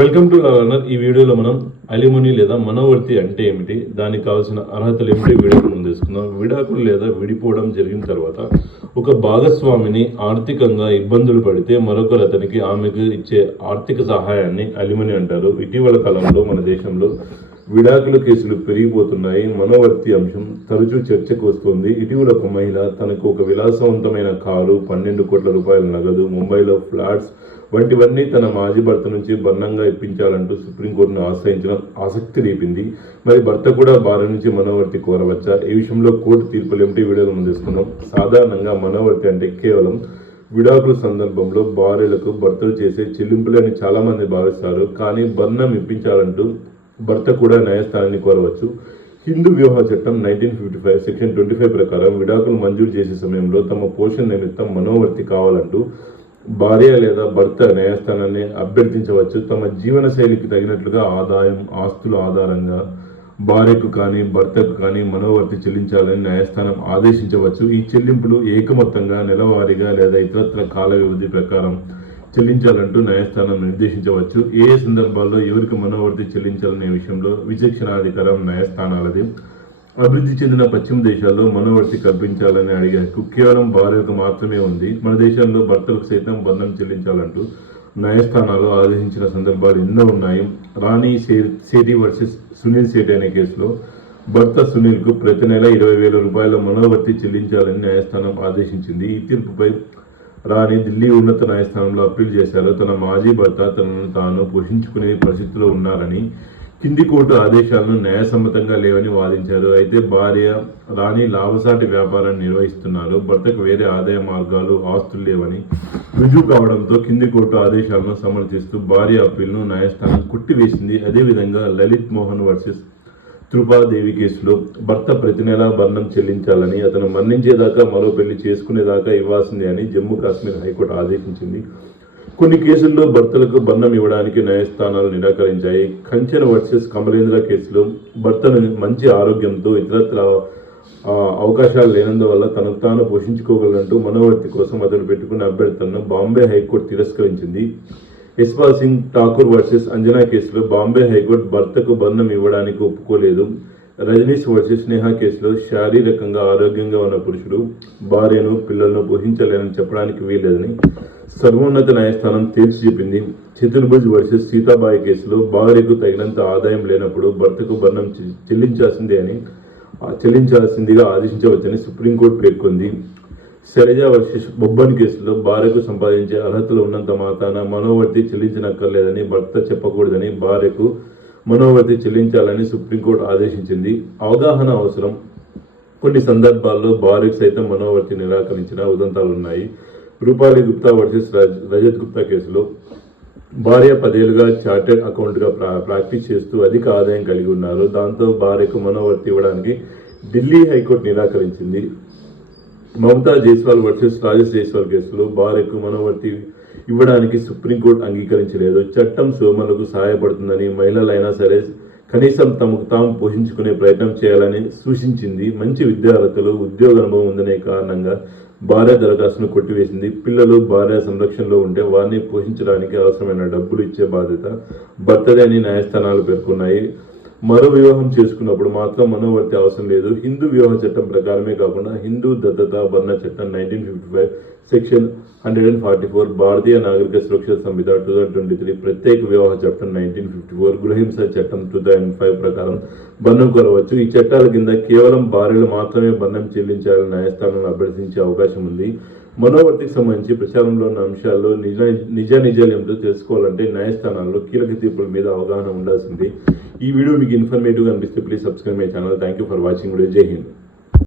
Welcome to learner ఈ వీడియోలో మనం అలిముని లేదా మనోవర్తి అంటే ఏమిటి? దానికి కావాల్సిన అర్హతలు ఏమిటి? వీడియో ముందు తీసుకుందాం విడాకులు లేదా విడిపోవడం జరిగిన తర్వాత ఒక భాగస్వామిని ఆర్థికంగా ఇబ్బందులు పడితే మరొకరు అతనికి ఆమెకు ఇచ్చే ఆర్థిక సహాయాన్ని అలిముని అంటారు. ఇటీవల కాలంలో మన దేశంలో విడాకుల కేసులు పెరిగిపోతున్నాయి. మనోవర్తి అంశం తరచూ చర్చకు వస్తోంది. ఇటీవల ఒక మహిళ తనకు ఒక విలాసవంతమైన కారు పన్నెండు కోట్ల రూపాయల నగదు ముంబైలో ఫ్లాట్స్ వంటివన్నీ తన మాజీ భర్త నుంచి బంధంగా ఇప్పించాలంటూ సుప్రీంకోర్టును ఆశ్రయించడం ఆసక్తి రేపింది. మరి భర్త కూడా భార్య నుంచి మనోవర్తి కోరవచ్చా? ఈ విషయంలో కోర్టు తీర్పులు ఏమిటి? వీడియోలు ముందేసుకున్నాం సాధారణంగా మనోవర్తి అంటే కేవలం విడాకుల సందర్భంలో భార్యలకు భర్తలు చేసే చెల్లింపులని అని చాలామంది భావిస్తారు. కానీ బంధం ఇప్పించాలంటూ భర్త కూడా న్యాయస్థానాన్ని కోరవచ్చు. హిందూ వివాహ చట్టం nineteen fifty five section twenty five ప్రకారం విడాకులు మంజూరు చేసే సమయంలో తమ పోషణ నిమిత్తం మనోవర్తి కావాలంటూ భార్య లేదా భర్త న్యాయస్థానాన్ని అభ్యర్థించవచ్చు. తమ జీవన శైలికి తగినట్లుగా ఆదాయం ఆస్తుల ఆధారంగా భార్యకు కానీ భర్తకు కానీ మనోవర్తి చెల్లించాలని న్యాయస్థానం ఆదేశించవచ్చు. ఈ చెల్లింపులు ఏకమొత్తంగా నెలవారీగా లేదా ఇతరత్ర కాల వ్యవధి ప్రకారం చెల్లించాలంటూ న్యాయస్థానం నిర్దేశించవచ్చు. ఏ సందర్భాల్లో ఎవరికి మనోవర్తి చెల్లించాలనే విషయంలో విచక్షణాధికారం న్యాయస్థానాలది. అభివృద్ధి చెందిన పశ్చిమ దేశాల్లో మనోవర్తి కల్పించాలని అడిగే హక్కు కేవలం భార్యకు మాత్రమే ఉంది. మన దేశంలో భర్తలకు సైతం బంధం చెల్లించాలంటూ న్యాయస్థానాలు ఆదేశించిన సందర్భాలు ఎన్నో ఉన్నాయి. రాణి సేటి వర్సెస్ సునీల్ సేటి అనే కేసులో భర్త సునీల్కు ప్రతి నెల ఇరవై వేల రూపాయల మనోవర్తి చెల్లించాలని న్యాయస్థానం ఆదేశించింది. ఈ తీర్పుపై రాణి ఢిల్లీ ఉన్నత న్యాయస్థానంలో అప్పీల్ చేశారు. తన మాజీ భర్త తనను తాను పోషించుకునే పరిస్థితిలో ఉన్నారని కింది కోర్టు ఆదేశాలను న్యాయసమ్మతంగా లేవని వాదించారు. అయితే భార్య రాణి లాభసాటి వ్యాపారాన్ని నిర్వహిస్తున్నారు. భర్తకు వేరే ఆదాయ మార్గాలు ఆస్తులు లేవని రుజువు కావడంతో కింది కోర్టు ఆదేశాలను సమర్థిస్తూ భార్య అప్పీల్ను న్యాయస్థానం కొట్టివేసింది. అదేవిధంగా లలిత్ మోహన్ వర్సెస్ త్రుపాదేవి కేసులో భర్త ప్రతి నెలా బంధం చెల్లించాలని అతను మరణించేదాకా మరో పెళ్ళి చేసుకునేదాకా ఇవ్వాల్సిందే అని జమ్మూ కాశ్మీర్ హైకోర్టు ఆదేశించింది. కొన్ని కేసుల్లో భర్తలకు బంధం ఇవ్వడానికి న్యాయస్థానాలు నిరాకరించాయి. కంచెన వర్సెస్ కమలేంద్ర కేసులో భర్తను మంచి ఆరోగ్యంతో ఇతరత్ర అవకాశాలు లేనందువల్ల తనకు తాను పోషించుకోగలంటూ మనోవర్తి కోసం అతను పెట్టుకున్న అభ్యర్థనను బాంబే హైకోర్టు తిరస్కరించింది. యశ్పాల్ సింగ్ ఠాకూర్ వర్సెస్ అంజనా కేసులో బాంబే హైకోర్టు భర్తకు బంధం ఇవ్వడానికి ఒప్పుకోలేదు. రజనీష్ వర్సెస్ స్నేహ కేసులో శారీరకంగా ఆరోగ్యంగా ఉన్న పురుషుడు భార్యను పిల్లలను పోషించలేనని చెప్పడానికి వీల్లేదని సర్వోన్నత న్యాయస్థానం తీర్చి చెప్పింది. చతుర్భుజ్ వర్సెస్ సీతాబాయి కేసులో భార్యకు తగినంత ఆదాయం లేనప్పుడు భర్తకు బంధం చెల్లించాల్సిందే అని చెల్లించాల్సిందిగా ఆదేశించవచ్చని సుప్రీంకోర్టు పేర్కొంది. శైలజ వర్షిష్ బొబ్బన్ కేసులో భార్యకు సంపాదించే అర్హతలు ఉన్నంత మాతాన మనోవర్తి చెల్లించనక్కర్లేదని భర్త చెప్పకూడదని భార్యకు మనోవర్తి చెల్లించాలని సుప్రీంకోర్టు ఆదేశించింది. అవగాహన అవసరం. కొన్ని సందర్భాల్లో భార్యకు సైతం మనోవర్తి నిరాకరించిన ఉదంతాలు ఉన్నాయి రూపాలి గుప్తా వర్సెస్ రజ- రజత్ గుప్తా కేసులో భార్య పదేళ్ళుగా చార్టెడ్ అకౌంట్గా ప్రా ప్రాక్టీస్ చేస్తూ అధిక ఆదాయం కలిగి ఉన్నారు. దాంతో భార్యకు మనోవర్తి ఇవ్వడానికి ఢిల్లీ హైకోర్టు నిరాకరించింది. మమతా జైస్వాల్ వర్సెస్ రాజేష్ జైస్వాల్ కేసులో భార్యకు మనోవర్తి ఇవ్వడానికి సుప్రీంకోర్టు అంగీకరించలేదు. చట్టం సోమలకు సహాయపడుతుందని మహిళలైనా సరే కనీసం తమకు తాము పోషించుకునే ప్రయత్నం చేయాలని సూచించింది. మంచి విద్యార్థులు ఉద్యోగ అనుభవం ఉందనే కారణంగా భార్య దరఖాస్తును కొట్టివేసింది. పిల్లలు భార్య సంరక్షణలో ఉంటే వారిని పోషించడానికి అవసరమైన డబ్బులు ఇచ్చే బాధ్యత భర్తదే అని న్యాయస్థానాలు పేర్కొన్నాయి. మరో వివాహం చేసుకున్నప్పుడు మాత్రం మనోవర్తి అవసరం లేదు. హిందూ వివాహ చట్టం ప్రకారమే కాకుండా హిందూ దత్తత వర్ణ చట్టం nineteen fifty five section hundred and forty four Bharatiya Nagarik Suraksha Sanhita two thousand twenty three ప్రత్యేక వివాహ చట్టం నైన్టీన్ ఫిఫ్టీ ఫోర్ గృహహింస చట్టం టూ థౌసండ్ ఫైవ్ ప్రకారం బంధం కోరవచ్చు ఈ చట్టాల కింద కేవలం భార్యలు మాత్రమే బంధం చెల్లించాలని న్యాయస్థానం అభ్యర్థించే అవకాశం ఉంది. మనోవర్తికి సంబంధించి ప్రచారంలో ఉన్న అంశాల్లో నిజ నిజ నిజాలు ఏమిటో తెలుసుకోవాలంటే న్యాయస్థానాల్లో కీలక తీర్పుల మీద అవగాహన ఉండాల్సింది. ఈ వీడియో మీకు ఇన్ఫర్మేటివ్గా అనిపిస్తే please subscribe my channel. Thank you for watching video Jai Hind.